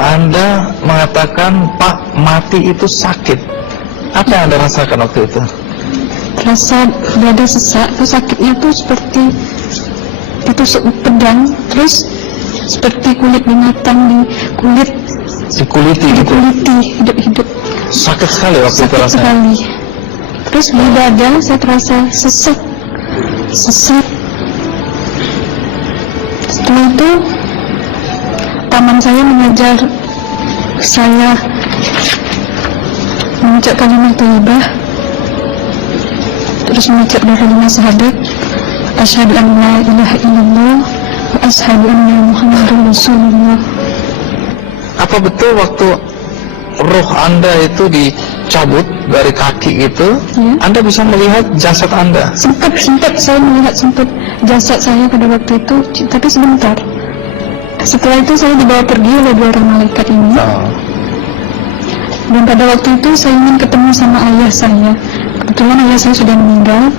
Anda mengatakan Pak mati itu sakit, apa yang Anda rasakan waktu itu? Rasa dada sesak, terus sakitnya tuh seperti ditusuk pedang, terus seperti kulit binatang Dikuliti gitu? hidup-hidup. Sakit sekali waktu itu Sakit rasanya? sekali. Terus di dada saya terasa sesak. Setelah itu paman saya mengajar saya mengucap kalimat thayyibah, terus mengucap doa kalimat syahadat, asyhadu an la ilaha illallah wa asyhadu anna muhammadar rasulullah. Apa betul waktu roh Anda itu dicabut dari kaki itu, Ya. Anda bisa melihat jasad Anda? Sempat saya melihat jasad saya pada waktu itu, tapi sebentar. Setelah itu saya dibawa pergi oleh 2 orang malaikat ini. Dan pada waktu itu saya ingin ketemu sama ayah saya. Kebetulan ayah saya sudah meninggal.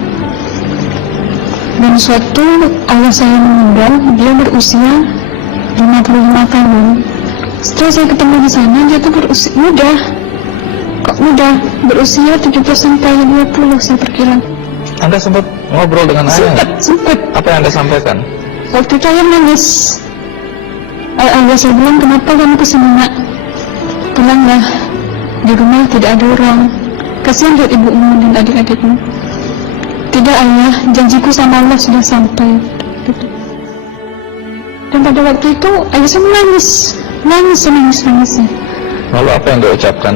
Dan suatu ayah saya meninggal, dia berusia 55 tahun. Setelah saya ketemu di sana, dia tuh berusia muda. Kok muda? Berusia 17-20 saya perkira. Anda sempat ngobrol dengan ayah? Sempat. Apa yang Anda sampaikan? Waktu itu ayah nangis. Ayah saya bilang, kenapa kamu kesini nak? Pulanglah, di rumah tidak ada orang. Kasihan buat ibumu dan adik-adikmu. Tidak ayah, janjiku sama Allah sudah sampai. Dan pada waktu itu ayah saya menangis. Lalu apa yang dia ucapkan?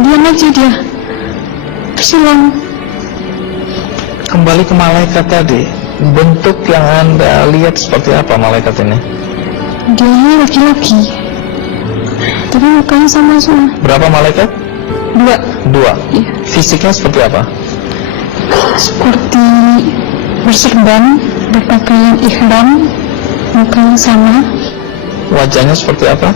Diam aja dia, tersilang. Kembali ke malaikat tadi, bentuk yang Anda lihat seperti apa malaikat ini? Dia ini laki-laki, tapi mukanya sama semua. Berapa malaikat? 2. 2. Iya. Fisiknya seperti apa? Seperti berserban, berpakaian ihram, mukanya sama. Wajahnya seperti apa?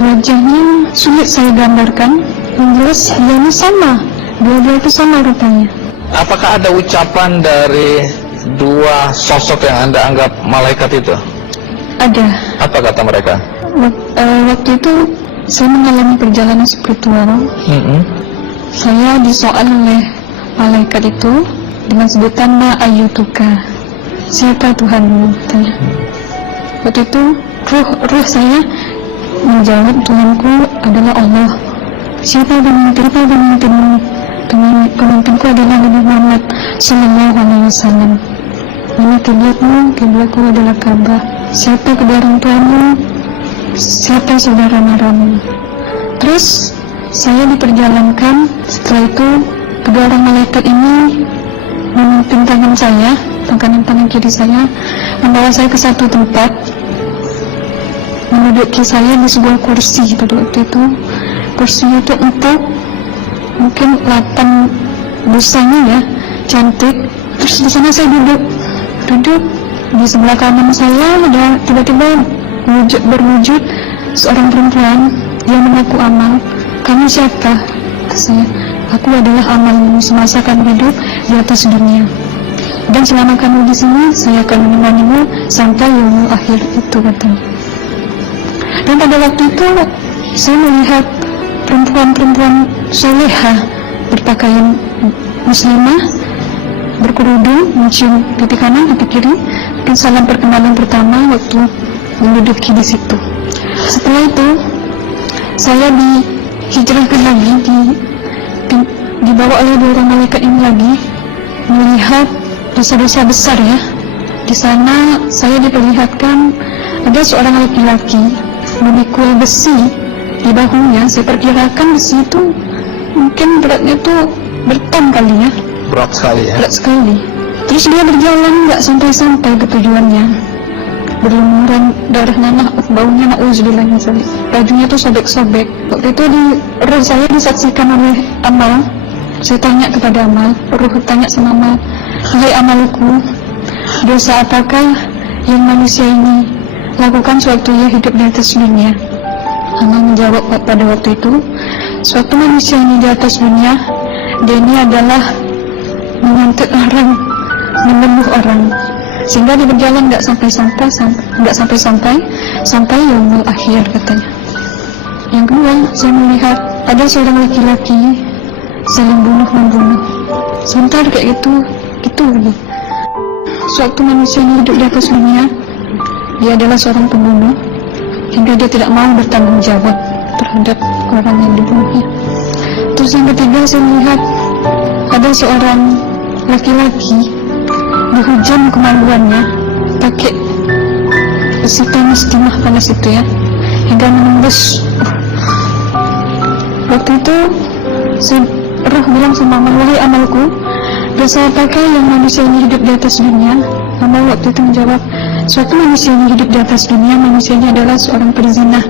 Wajahnya sulit saya gambarkan, yang jelas dia ini sama, dua-dua itu sama rupanya. Apakah ada ucapan dari 2 sosok yang Anda anggap malaikat itu? Ada. Apa kata mereka? Waktu itu saya mengalami perjalanan spiritual. Saya disoal oleh malaikat itu dengan sebutan ma ayyutuka, siapa Tuhanmu? Waktu itu roh saya menjawab, Tuhanku adalah Allah. Siapa pemimpinmu? Pemimpinku adalah Nabi Muhammad Sallallahu Alaihi Wasallam. Mana kiblatku adalah Ka'bah. Siapa kedua orang tuamu? Siapa saudara maramu? Terus saya diperjalankan. Setelah itu kedua orang malaikat ini memimpin tangan saya, tangan kiri saya, membawa saya ke satu tempat, menduduki saya di sebuah kursi. Pada waktu itu kursinya itu empuk, mungkin 8 busanya ya, cantik. Terus di sana saya duduk di sebelah kanan saya ada tiba-tiba berwujud seorang perempuan yang mengaku amal. Kamu siapa? Saya, aku adalah amalmu semasa kamu hidup di atas dunia. Dan selama kamu di sini, saya akan menemanimu sampai yaumul akhir, itu katanya. Dan pada waktu itu saya melihat perempuan-perempuan solehah berpakaian muslimah, berkerudung, mencium pipi kanan, pipi kiri, dan salam perkenalan pertama waktu menduduki di situ. Setelah itu saya dihijrahkan lagi, dibawa oleh 2 orang malaikat ini lagi, melihat dosa-dosa besar ya. Di sana saya diperlihatkan ada seorang laki-laki memikul besi di bahunya. Saya perkirakan besi itu mungkin beratnya tuh berton kali ya. Berat sekali ya? Berat sekali. Terus dia berjalan nggak sampai ke tujuannya, berlumuran darah nanah, baunya na'udzubillah. Bajunya tuh sobek-sobek. Waktu itu roh saya disaksikan oleh amal. Saya tanya kepada amal, roh tanya sama amal, hai amalku, dosa apakah yang manusia ini lakukan sewaktu ia hidup di atas dunia? Amal menjawab pada waktu itu, suatu manusia ini di atas dunia, dia ini adalah menyantet orang, membunuh orang, sehingga dia berjalan nggak sampai yaumul akhir katanya. Yang kedua, saya melihat ada seorang laki-laki saling bunuh-membunuh. Sebentar kayak gitu lagi. Suatu manusia yang hidup di atas dunia, dia adalah seorang pembunuh, hingga dia tidak mau bertanggung jawab terhadap orang yang dibunuhnya. Terus yang ketiga, saya melihat ada seorang laki-laki dihujam kemaluannya pakai besi panas, timah panas itu ya, hingga menembus. Waktu itu roh bilang sama amal, wahai amalku, dosa apakah yang manusia ini hidup di atas dunia? Amal waktu itu menjawab, suatu manusia yang hidup di atas dunia, manusia ini adalah seorang perzina.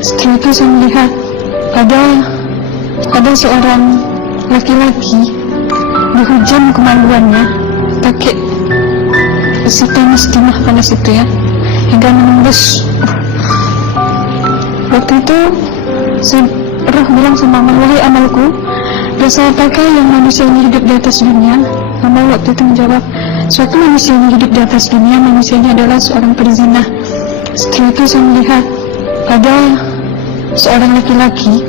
Setelah itu saya melihat ada seorang laki-laki dihujam kemaluannya pakai besi panas, timah panas itu ya, hingga menembus. Waktu itu roh bilang sama amal, wahai amalku, dosa apakah yang manusia ini hidup di atas dunia? Amal waktu itu menjawab, suatu manusia yang hidup di atas dunia, manusia ini adalah seorang perzina. Setelah itu saya melihat ada seorang laki-laki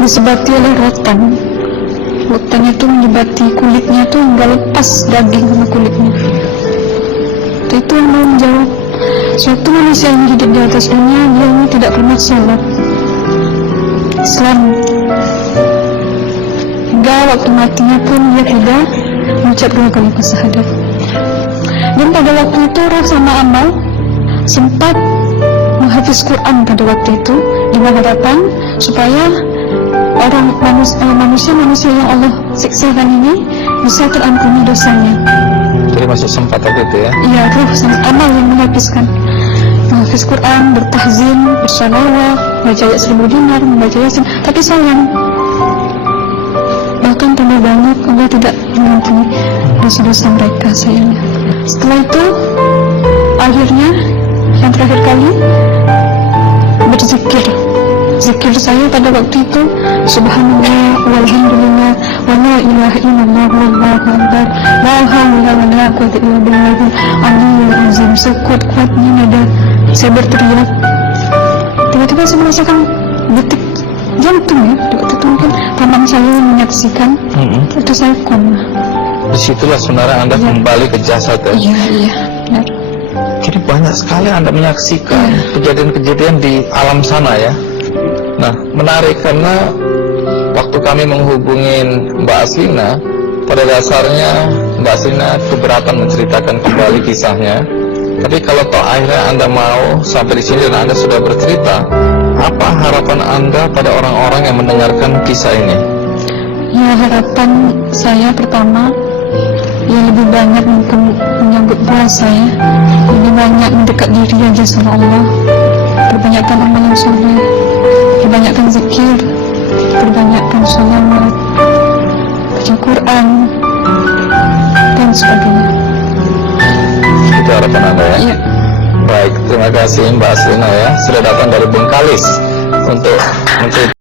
disebati oleh rotan. Rotannya itu menyebati kulitnya itu hingga lepas daging sama kulitnya. Itu yang mau menjawab, suatu manusia yang hidup di atas dunia, dia ini tidak pernah sholat Islam, hingga waktu matinya pun dia tidak mengucap 2 kali syahadat. Dan pada waktu itu roh sama amal sempat menghafiz Quran pada waktu itu di hadapan, supaya orang manusia yang Allah siksakan ini bisa terampuni dosanya. Jadi masuk sempat waktu itu ya? Iya, roh sama amal yang menghafizkan, menghafiz Quran, bertahzim, bersalawat, baca ayat 1000 dinar, membaca yasin. Tapi sayang, bahkan tambah banyak Allah tidak mengampuni dosa-dosa mereka, sayangnya. Setelah itu, akhirnya yang terakhir kali berzikir. Zikir saya pada waktu itu, subhanallah walhamdulillah wa la ilaha illallah wallahu akbar la haula wa la quwwata illa billahil aliyyil azim. Sekuat-kuatnya nada saya berteriak. Tiba-tiba saya merasakan detik jantung ya. Waktu itu mungkin paman saya menyaksikan. Itu saya koma. Disitulah sebenarnya Anda kembali ke jasad ya? Iya, benar. Jadi banyak sekali Anda menyaksikan kejadian-kejadian di alam sana ya. Nah, menarik karena waktu kami menghubungin Mbak Aslina, pada dasarnya Mbak Aslina keberatan menceritakan kembali kisahnya. Tapi kalau toh akhirnya Anda mau sampai di sini dan Anda sudah bercerita, apa harapan Anda pada orang-orang yang mendengarkan kisah ini? Ya, harapan saya pertama, ya lebih banyak menyambut puasa ya, lebih banyak mendekat diri aja sama Allah, perbanyakkan amal yang soleh, perbanyakkan zikir, perbanyakkan sholawat, baca Quran, dan sebagainya. Itu harapan Anda ya? Iya. Baik, terima kasih Mbak Aslina ya, sudah datang dari Bengkalis untuk menceritakan